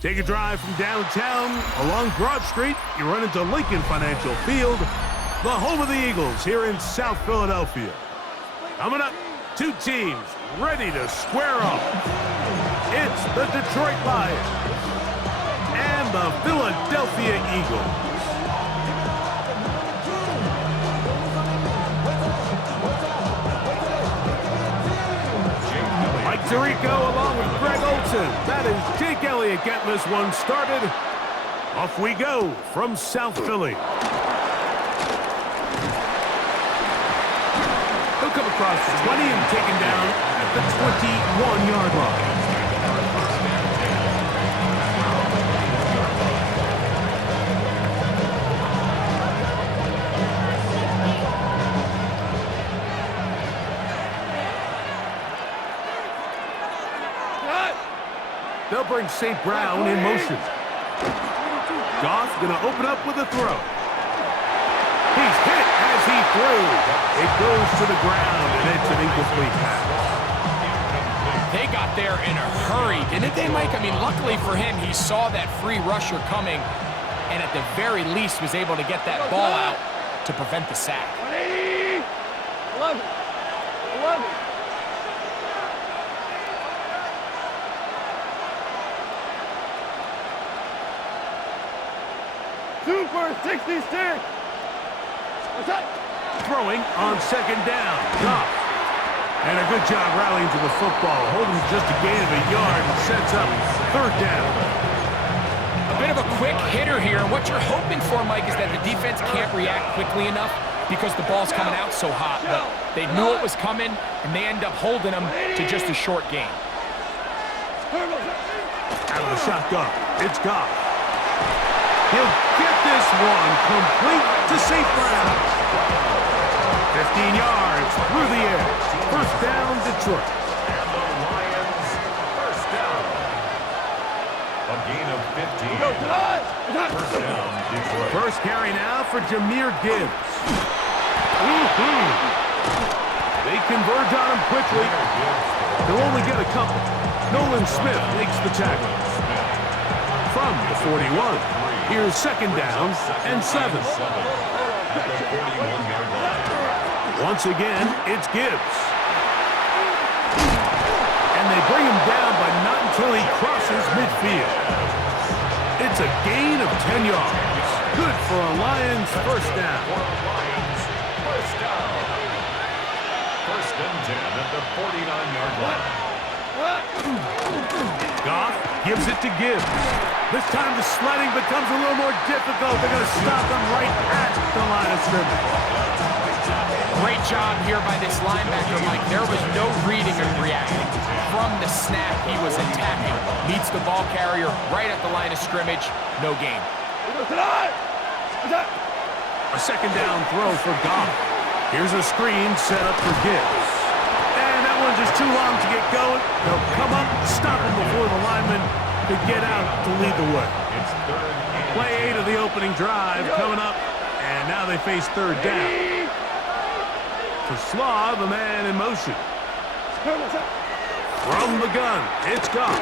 Take a drive from downtown along Broad Street. You run into Lincoln Financial Field, the home of the Eagles here in South Philadelphia. Coming up, two teams ready to square off. It's the Detroit Lions and the Philadelphia Eagles. Tirico along with Greg Olson. That is Jake Elliott getting this one started. Off we go from South Philly. He'll come across the 20 and taken down at the 21-yard line. They'll bring St. Brown in motion. Goff gonna open up with a throw. He's hit as he threw. It goes to the ground, and it's an incomplete pass. They got there in a hurry, didn't they, Mike? I mean, luckily for him, he saw that free rusher coming, and at the very least was able to get that ball out to prevent the sack. 11. Super 66. Throwing on second down. Goff. And a good job rallying to the football. Holding just a gain of a yard and sets up third down. A bit of a quick hitter here. And what you're hoping for, Mike, is that the defense can't react quickly enough because the ball's coming out so hot. But they knew it was coming, and they end up holding them to just a short gain. Out of the shotgun. It's Goff. He'll get this one complete to St. Brown. 15 yards through the air. First down, Detroit. And the Lions, first down. A gain of 15. First down, Detroit. First carry now for Jahmyr Gibbs. They converge on him quickly. They'll only get a couple. Nolan Smith makes the tackle. From the 41. Here's second down and 7. Once again, it's Gibbs. And they bring him down, but not until he crosses midfield. It's a gain of 10 yards. Good for a Lions first down. First and 10 at the 49-yard line. Goff gives it to Gibbs. This time the sledding becomes a little more difficult. They're going to stop him right at the line of scrimmage. Great job here by this linebacker, Mike. There was no reading and reacting. From the snap, he was attacking. Meets the ball carrier right at the line of scrimmage. No gain. A second down throw for Goff. Here's a screen set up for Gibbs. And that one's just too long to get going. They'll come up, stop him before the lineman could get out to lead the way. Play 8 of the opening drive coming up, and now they face third down. To Slaw, the man in motion. From the gun, it's Goff.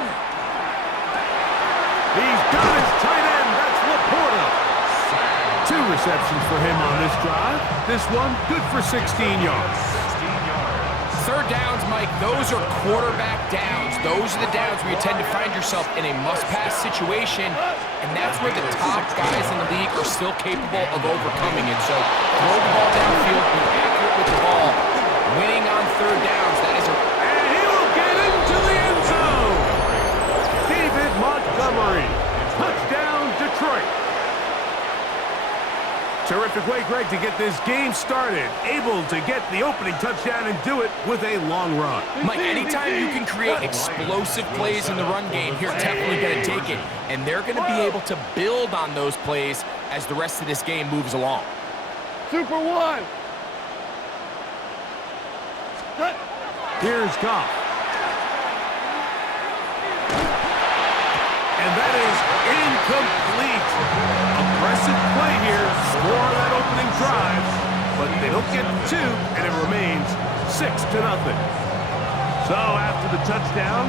He's got his tight end, that's Laporta. 2 receptions for him on this drive. This one, good for 16 yards. Third downs, Mike, those are quarterback downs. Those are the downs where you tend to find yourself in a must-pass situation, and that's where the top guys in the league are still capable of overcoming it. So throw the ball downfield, be accurate with the ball. Winning on third downs, that is a... And he will get into the end zone. David Montgomery. Touchdown, Detroit. Terrific way, Greg, to get this game started. Able to get the opening touchdown and do it with a long run. Mike, anytime you can create explosive plays in the run game, you're definitely going to take it. And they're going to be able to build on those plays as the rest of this game moves along. Super 1. Here's Goff. And that is incomplete. Aggressive play here. Score that opening drive. But they don't get the 2, and it remains 6-0. So after the touchdown,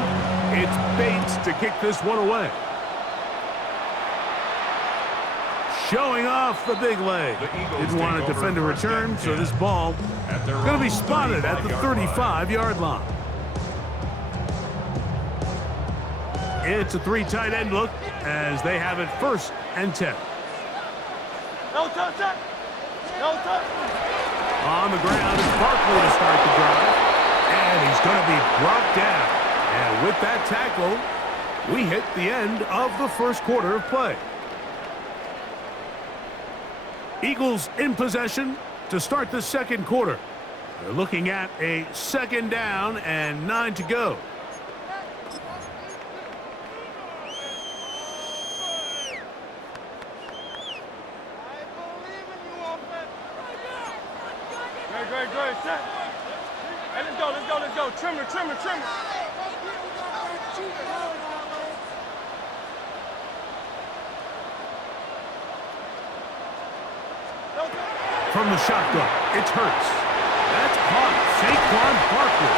it's Bates to kick this one away. Showing off the big leg. Didn't want to defend a return, so this ball going to be spotted at the 35-yard line. It's a 3 tight end look as they have it 1st and 10. No touch. No touch. On the ground, it's Barkley to start the drive. And he's going to be brought down. And with that tackle, we hit the end of the 1st quarter of play. Eagles in possession to start the 2nd quarter. They're looking at a 2nd down and 9 to go. Great. Set. Hey, let's go. Trimmer. From the shotgun, it's Hurts. That's caught. Saquon Barkley.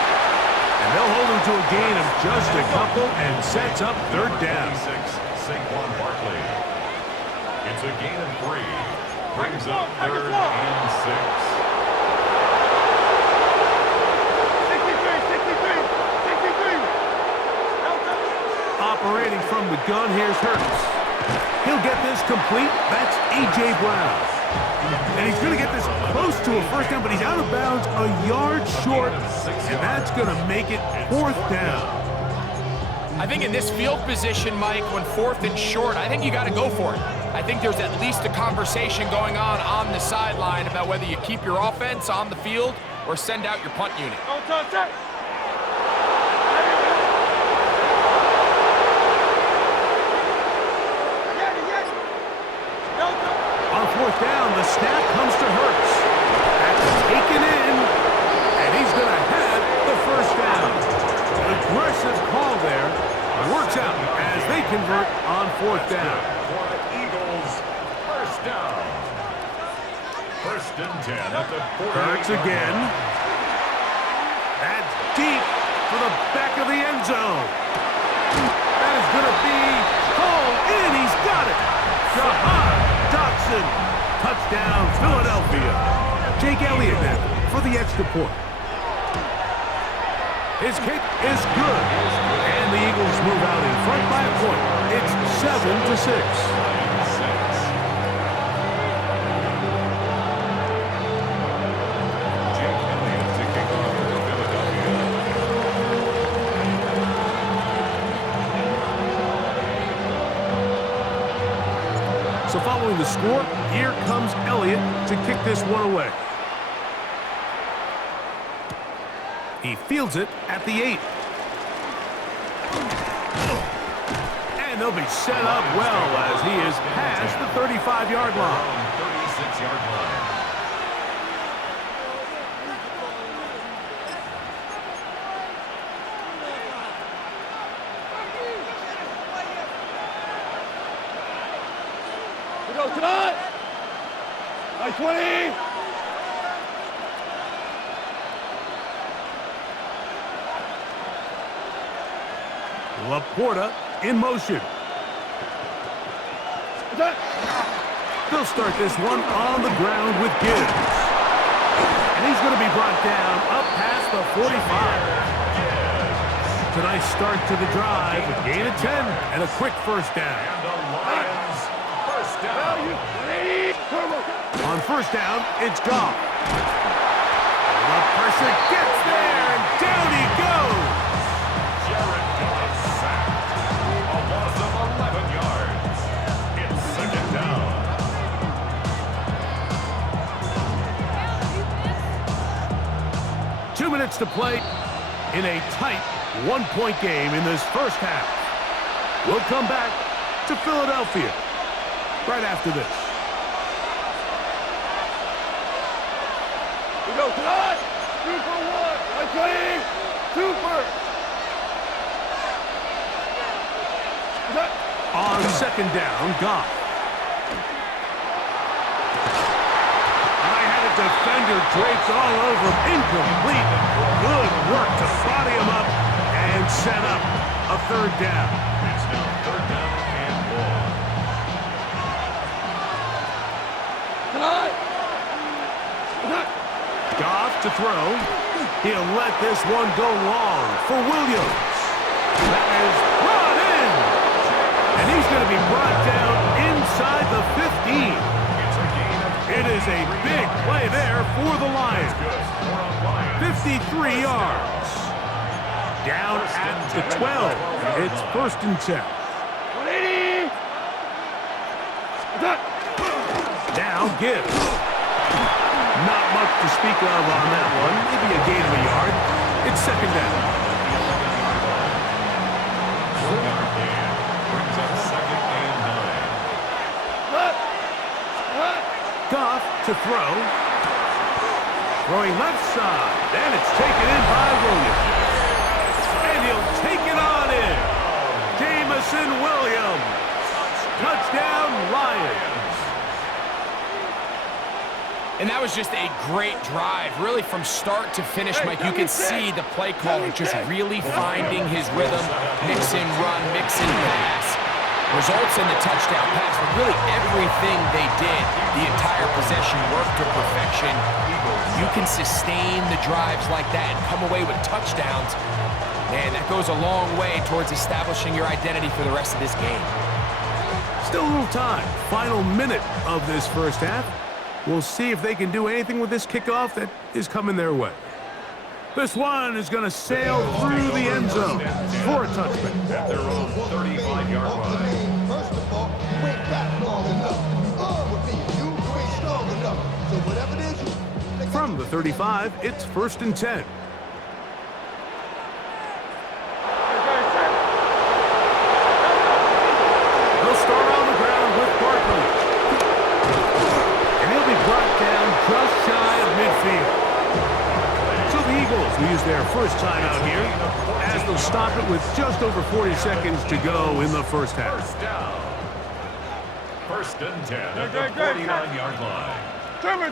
And they'll hold him to a gain of just a couple and sets up 3rd down. Saquon Barkley. It's a gain of 3. Brings up 3rd and 6. Operating from the gun, here's Hurts. He'll get this complete. That's A.J. Brown. And he's going to get this close to a 1st down, but he's out of bounds a yard short, and that's going to make it 4th down. I think in this field position, Mike, when 4th and short, I think you got to go for it. I think there's at least a conversation going on the sideline about whether you keep your offense on the field or send out your punt unit. Don't touch that. On 4th down, the snap comes to Hurts. That's taken in, and he's going to have the 1st down. An aggressive call there. Works out as they convert on 4th down. For the Eagles, 1st down. 1st and 10 at the 40. Hurts again. That's deep for the back of the end zone. That is going to be called in. He's got it. Touchdown, Philadelphia. Jake Elliott now for the extra point. His kick is good. And the Eagles move out in front by a point. It's 7-6. Jake Elliott to kick off for Philadelphia. So following the score, here comes Elliott to kick this one away. He fields it at the 8. And they'll be set up well as he is past the 35-yard line. 36-yard line. Go tonight. 20. Laporta in motion. They'll start this one on the ground with Gibbs. And he's going to be brought down up past the 45. It's a nice start to the drive, a gain of 10 and a quick 1st down. And the Lions, 1st down. On 1st down, it's Goff. The pressure gets there, and down he goes. Jared Goff sacked. A loss of 11 yards. It's 2nd down. Two minutes to play in a tight 1-point game in this 1st half. We'll come back to Philadelphia right after this. We go tonight. Super 1. 20. Super. On 2nd down, Goff. I had a defender draped all over him. Incomplete. Good work to body him up and set up a 3rd down. It's now 3rd down and 1. to throw. He'll let this one go long for Williams. That is brought in. And he's going to be brought down inside the 15. It is a big play there for the Lions. 53 yards. Down at the 12. It's 1st and 10. 180. Now Gibbs. Not much to speak of on that one. Maybe a gain of a yard. It's 2nd down. Brings up 2nd and 9. Goff to throw. Throwing left side. And it's taken in by Williams. And he'll take it on in. Jamison Williams. Touchdown, Lions. And that was just a great drive, really from start to finish, Mike. You could see the play caller just really finding his rhythm, mix and run, mix and pass. Results in the touchdown pass, but really everything they did, the entire possession worked to perfection. You can sustain the drives like that and come away with touchdowns. Man, that goes a long way towards establishing your identity for the rest of this game. Still a little time. Final minute of this first half. We'll see if they can do anything with this kickoff that is coming their way. This one is going to sail through the end zone for a touchdown. At their own 35-yard line. First of all, you ain't back long enough. Would be you ain't strong enough. So whatever it is, From the 35, it's 1st and 10. They'll start on the ground with Barkley. And he'll be brought down just shy of midfield. So the Eagles will use their first timeout here as they'll stop it with just over 40 seconds to go in the first half. First down. 1st and 10 at the 49-yard line. Trimmer.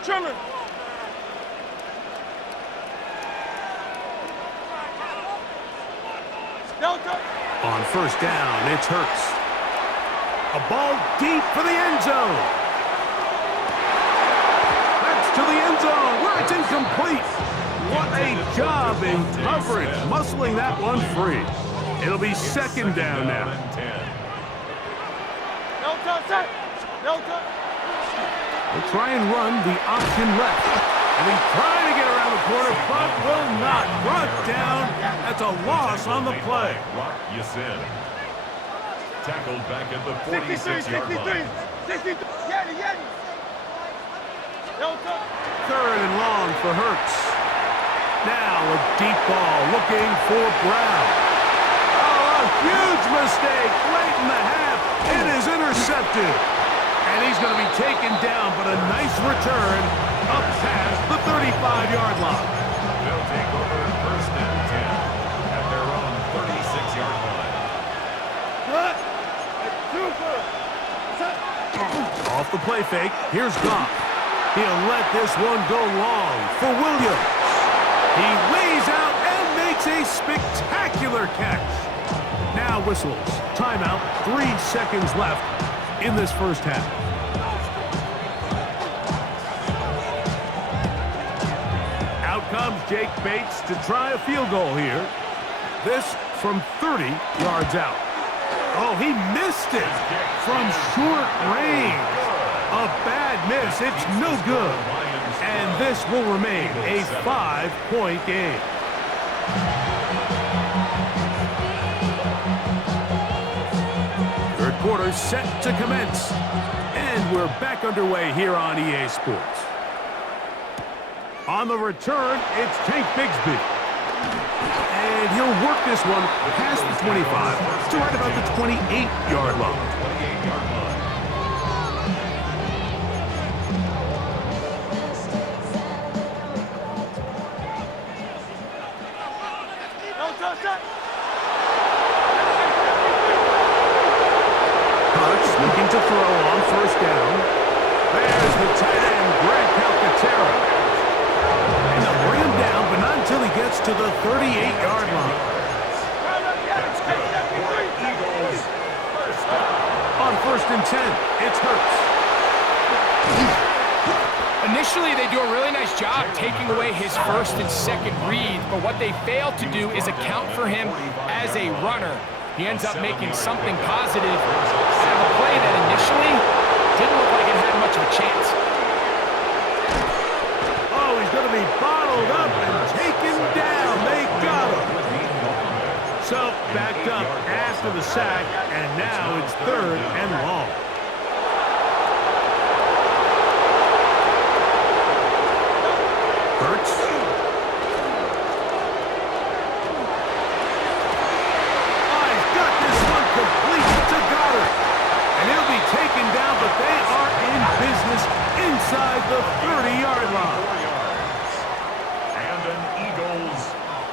On 1st down, it's Hurts. A ball deep for the end zone. That's to the end zone where it's incomplete. What a job in coverage, muscling that one free. It'll be 2nd down now. They'll try and run the option left. And he's trying to get around the corner, but will not. Brought down. That's a loss on the play. Rock Yasin. Tackled back at the 46-yard line. 63. Yeti. 3rd and long for Hurts. Now a deep ball looking for Brown. Oh, a huge mistake late in the half. It is intercepted. And he's going to be taken down, but a nice return up past the 35-yard line. They'll take over 1st and 10 at their own 36-yard line. Off the play fake, here's Goff. He'll let this one go long for Williams. He lays out and makes a spectacular catch. Now whistles. Timeout, 3 seconds left in this first half. Out comes Jake Bates to try a field goal here. This from 30 yards out. Oh, he missed it from short range. A bad miss. It's no good. And this will remain a 5-point game. Third quarter set to commence. And we're back underway here on EA Sports. On the return, it's Tank Bigsby. And he'll work this one past the 25 to right about the 28-yard line. 28-yard line. Hurts looking to throw on 1st down. There's the tight end, Greg Calcaterra. And they'll bring him down, but not until he gets to the 38-yard line. On 1st and 10, it's Hurts. Initially, they do a really nice job taking away his first and second read, but what they fail to do is account for him as a runner. He ends up making something positive out of a play that initially didn't look like it had much of a chance. Oh, he's going to be bottled up and taken down. They got him. So, backed up after the sack, and now it's 3rd and long. Hurts. Oh, he's got this one complete to Goddard. And he'll be taken down, but they are in business inside the 30-yard line. And an Eagles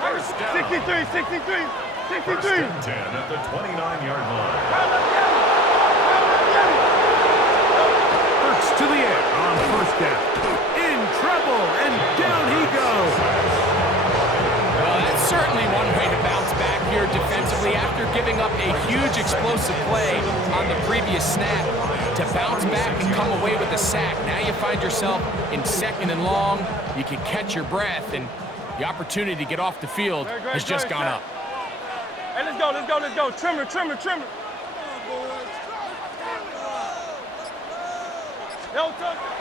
first down. 63, 63, 63. First and 10 at the 29-yard line. Hurts to the air on first down. In trouble, and down he goes. Well, that's certainly one way to bounce back here defensively after giving up a huge explosive play on the previous snap. To bounce back and come away with a sack. Now you find yourself in 2nd and long. You can catch your breath, and the opportunity to get off the field has just gone up. Hey, let's go, let's go, let's go. Trimmer, trimmer, trimmer.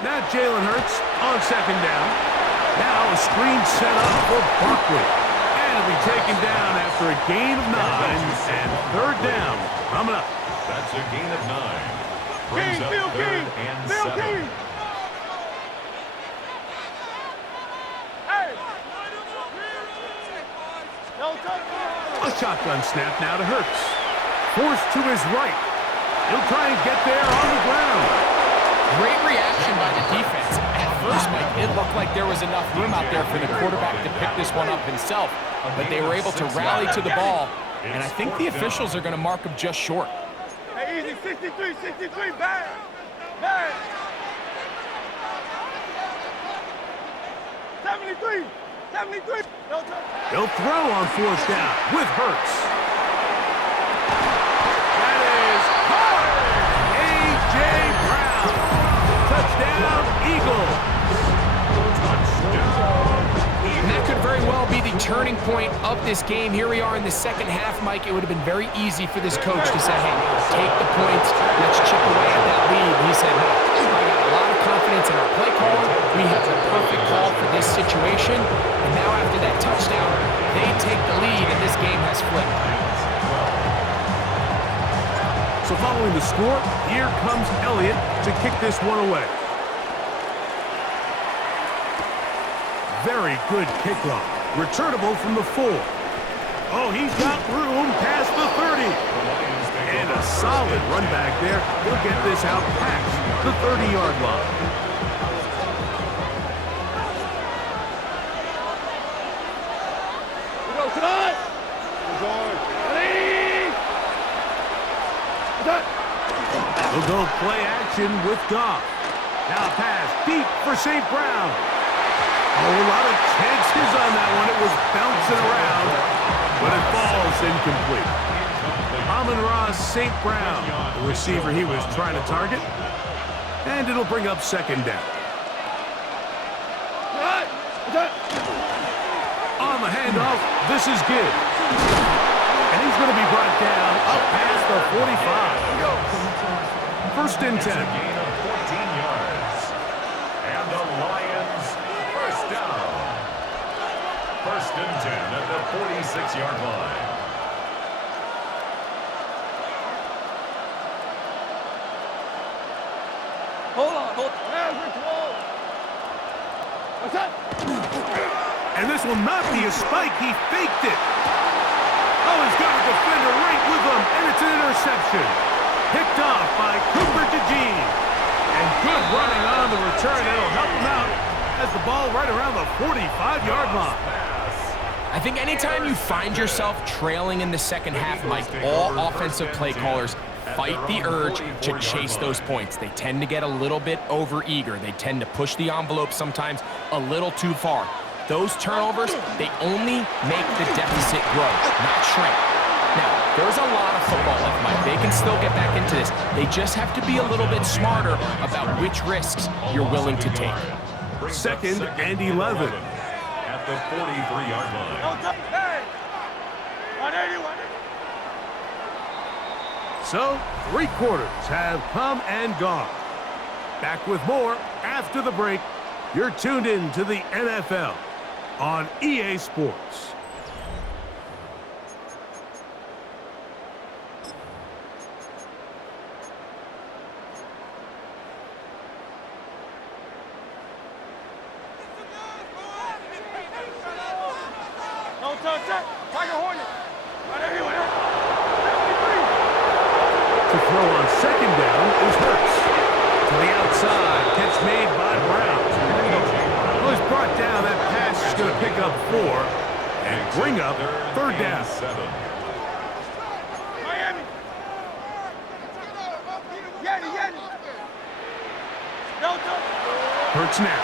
Now Jalen Hurts on 2nd down. Now a screen set up for Barkley. And it'll be taken down after a gain of 9 and 3rd down. Coming up. That's a gain of 9. King, Brings Bill up King, 3rd and Bill 7. King. Hey. A shotgun snap now to Hurts. Forced to his right. He'll try and get there on the ground. Great reaction by the defense. At first, Mike, it looked like there was enough room out there for the quarterback to pick this one up himself, but they were able to rally to the ball, and I think the officials are going to mark him just short. Hey, easy, 63, 63, bang, bang. 73, 73. He'll throw on 4th down with Hurts. That is hard. A.J. Brown. Touchdown, Eagles. And that could very well be the turning point of this game. Here we are in the 2nd half, Mike. It would have been very easy for this coach to say, hey, take the points, let's chip away at that lead. He said, no, I got a lot of confidence in our play caller. We have the perfect call for this situation. And now after that touchdown, they take the lead, and this game has flipped. So following the score, here comes Elliott to kick this one away. Very good kickoff. Returnable from the 4. Oh, he's got room past the 30. And a solid run back there. He'll get this out past the 30-yard line. We go tonight. We'll go play action with Goff. Now pass deep for St. Brown. Oh, a lot of chances on that one. It was bouncing around, but it falls incomplete. Amon-Ra St. Brown, the receiver he was trying to target. And it'll bring up 2nd down. On the handoff, this is Gibbs. And he's going to be brought down up past the 45. 1st and 10. Gain of 14 yards. And the Lions first down. 1st and 10 at the 46-yard line. Hold on, hold on. What's that? And this will not be a spike. He faked it. Oh, he's got a defender right with him, and it's an interception. Picked off by Cooper DeJean. And good running on the return. It'll help him out as the ball right around the 45-yard line. I think anytime you find yourself trailing in the 2nd half, Mike, all offensive play callers fight the urge to chase those points. They tend to get a little bit overeager. They tend to push the envelope sometimes a little too far. Those turnovers, they only make the deficit grow, not shrink. Now, there's a lot of football left, Mike. They can still get back into this. They just have to be a little bit smarter about which risks you're willing to take. 2nd and 11. At the 43-yard line. Hey! 180. So, 3 quarters have come and gone. Back with more after the break. You're tuned in to the NFL on EA Sports. No touch that. Tiger Hornet. 180. To throw on 2nd down is Hurts. To the outside, catch made by Brown. Well, he's brought down. That pass is going to pick up 4 and bring up 3rd down. Miami. Yeti. No touch. Hurts now.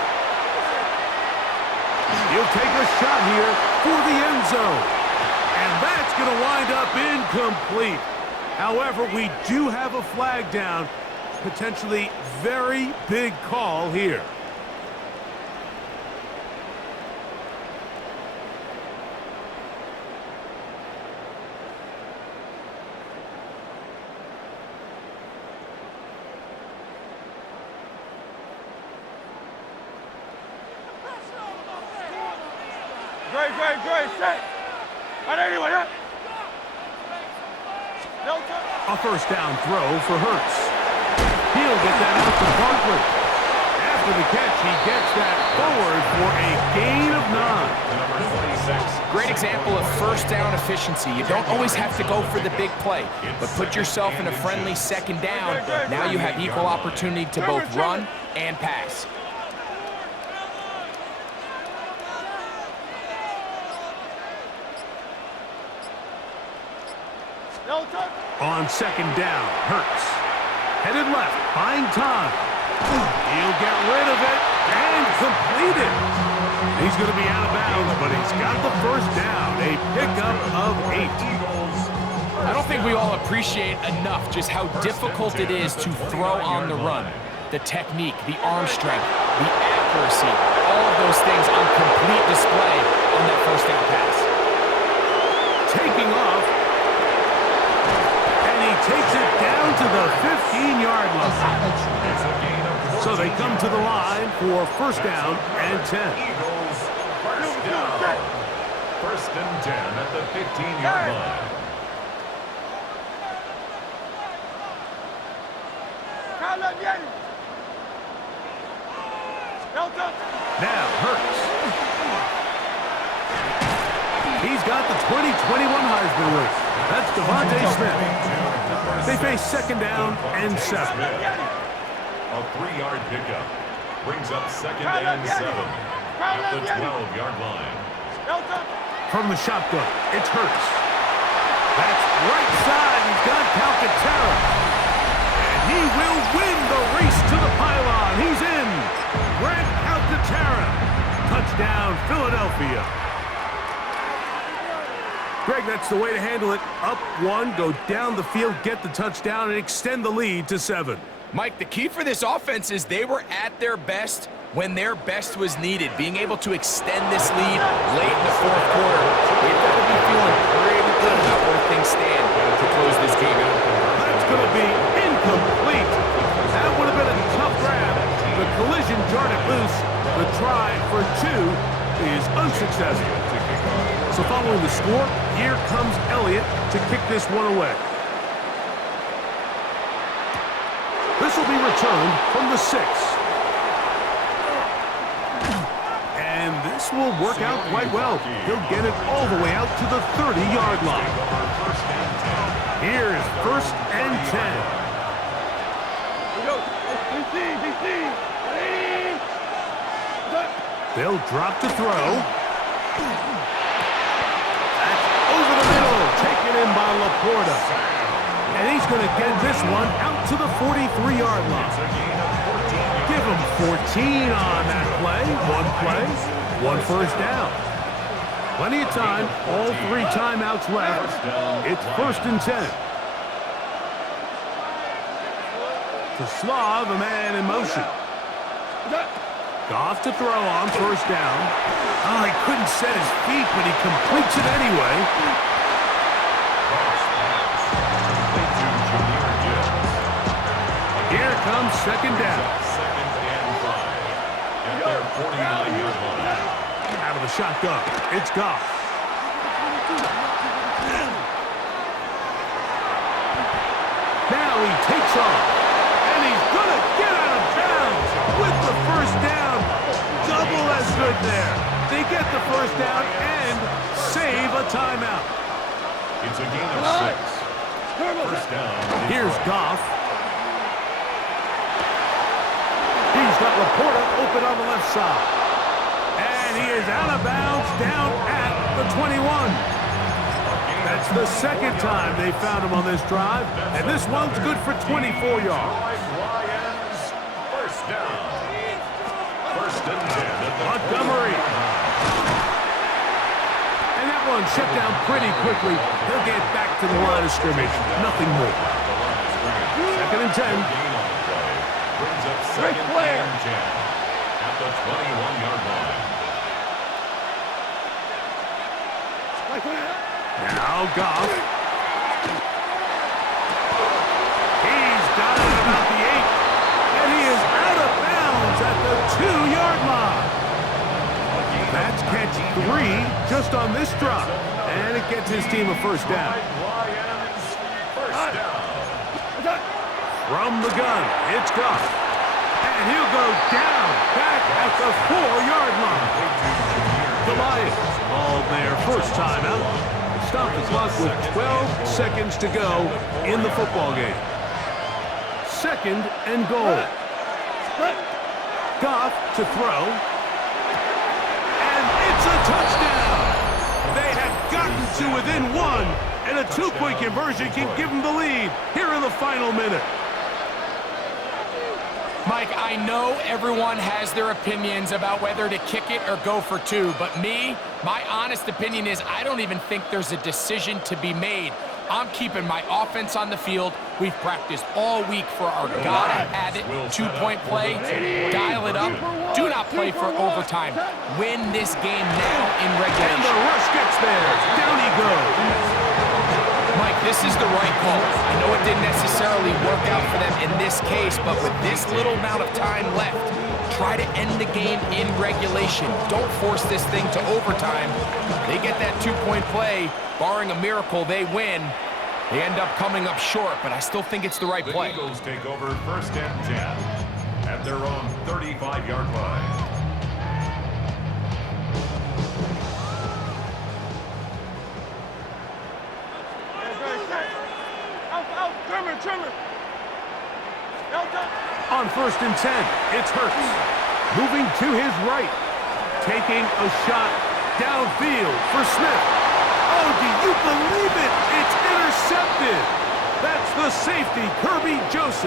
He'll take a shot here for the end zone. And that's going to wind up incomplete. However, we do have a flag down. Potentially very big call here. Great. Set. 180. No touch. A 1st down throw for Hurts. He'll get that out to Barkley. After the catch, he gets that forward for a gain of 9. Great example of 1st down efficiency. You don't always have to go for the big play, but put yourself in a friendly 2nd down. Now you have equal opportunity to both run and pass. No touch. On 2nd down, Hurts. Headed left, buying time. He'll get rid of it and complete it. He's going to be out of bounds, but he's got the 1st down. A pickup of 8. I don't think we all appreciate enough just how difficult it is to throw on the run. The technique, the arm strength, the accuracy, all of those things on complete display on that 1st down pass. Taking off. Takes it down to the 15-yard line. So they come to the line for 1st down and 10. Eagles, 1st down. 1st and 10 at the 15-yard line. Now Hurts. He's got the 2021 Heisman winner. That's Devontae Smith. They face 2nd down and 7. A 3-yard pickup brings up 2nd and 7 at the 12-yard line. From the shotgun, it's Hurts. That's right side. He's got Calcaterra. And he will win the race to the pylon. He's in. Grant Calcaterra. Touchdown, Philadelphia. Greg, that's the way to handle it. Up 1, go down the field, get the touchdown, and extend the lead to 7. Mike, the key for this offense is they were at their best when their best was needed. Being able to extend this lead late in the 4th quarter. They've got to be feeling pretty good about where things stand to close this game out. That's going to be incomplete. That would have been a tough grab. The collision jarred it loose. The try for 2 is unsuccessful. So following the score, here comes Elliott to kick this one away. This will be returned from the 6. And this will work out quite well. He'll get it all the way out to the 30-yard line. Here's 1st and 10. They'll drop to throw. Taken in by Laporta. And he's going to get this one out to the 43-yard line. Give him 14 on that play. One 1st down. Plenty of time. All 3 timeouts left. It's 1st and 10. To Slav, a man in motion. Goff to throw on first down. Oh, he couldn't set his feet, but he completes it anyway. Here comes second down. Second and 5 at their 49-yard line. Out of the shotgun, it's Goff. Now he takes off, and he's going to get out of bounds with the first down. Double as good there. They get the first down and save a timeout. It's a gain of 6. First down. Here's Goff. He's got Laporta open on the left side. And he is out of bounds down at the 21. That's the second time they found him on this drive. And this one's good for 24 yards. Lions, first down. First and 10. Montgomery. And that one shut down pretty quickly. He'll get back to the line of scrimmage. Nothing more. Second and 10. Brings up second and 10 at the 21-yard line. Now Goff. He's got it at about the 8. And he is out of bounds at the 2-yard line. That's catch 3 just on this drop. And it gets his team a first down. Lions, first down. From the gun, it's Goff. And he'll go down back at the 4-yard line. The Lions all their first time out. Stop the clock with 12 seconds to go in the football game. Second and goal. Goff to throw. And it's a touchdown. They have gotten to within 1, and a 2-point conversion can give them the lead here in the final minute. Mike, I know everyone has their opinions about whether to kick it or go for 2, but me, my honest opinion is I don't even think there's a decision to be made. I'm keeping my offense on the field. We've practiced all week for our gotta-have-it 2-point play. Dial it up. Do not play for overtime. Win this game now in regulation. And the rush gets there. Down he goes. Mike, this is the right call. I know it didn't necessarily work out for them in this case, but with this little amount of time left, try to end the game in regulation. Don't force this thing to overtime. They get that 2-point play. Barring a miracle, they win. They end up coming up short, but I still think it's the right play. The Eagles take over first and 10 at their own 35-yard line. On first and 10, it's Hurts. Moving to his right. Taking a shot downfield for Smith. Oh, do you believe it? It's intercepted. That's the safety, Kirby Joseph.